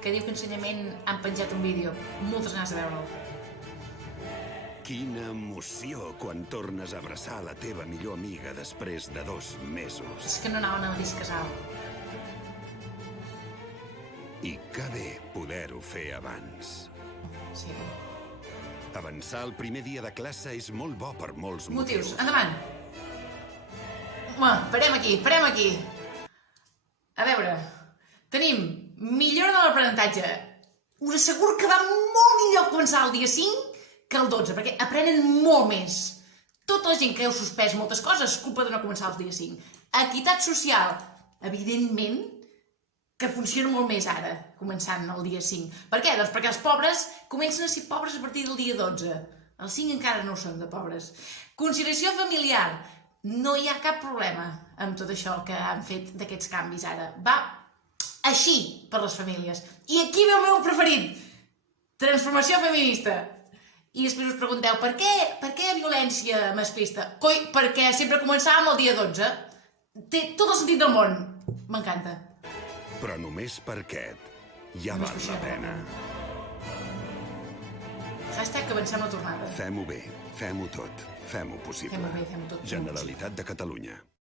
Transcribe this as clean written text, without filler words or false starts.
que diu que Ensenyament han penjat un vídeo. Moltes ganes de veure'l. Quina emoció quan tornes a abraçar la teva millor amiga després de 2 mesos. És que no anaven al mateix casal. I que bé poder-ho fer abans. Sí. Avançar el primer dia de classe és molt bo per molts Motius. motius. Endavant. Home, parem aquí. A veure, tenim millora de l'aprenentatge. Us asseguro que va molt millor començar el dia 5 que el 12, perquè aprenen molt més. Tota la gent que heu suspès moltes coses és culpa de no començar el dia 5. Equitat social, evidentment, que funciona molt més ara, començant el dia 5. Per què? Doncs perquè els pobres comencen a ser pobres a partir del dia 12. Els 5 encara no ho són de pobres. Conciliació familiar. No hi ha cap problema amb tot això que han fet d'aquests canvis ara. Va així per les famílies. I aquí ve el meu preferit. Transformació feminista. I després us pregunteu, per què violència masclista? Coi, perquè sempre començàvem el dia 12. Té tot el sentit del món. M'encanta. Però només per aquest ja val la pena. Hashtag avancem la tornada. Fem-ho bé, fem-ho tot, fem-ho possible. Fem-ho bé, fem-ho tot. Generalitat de Catalunya.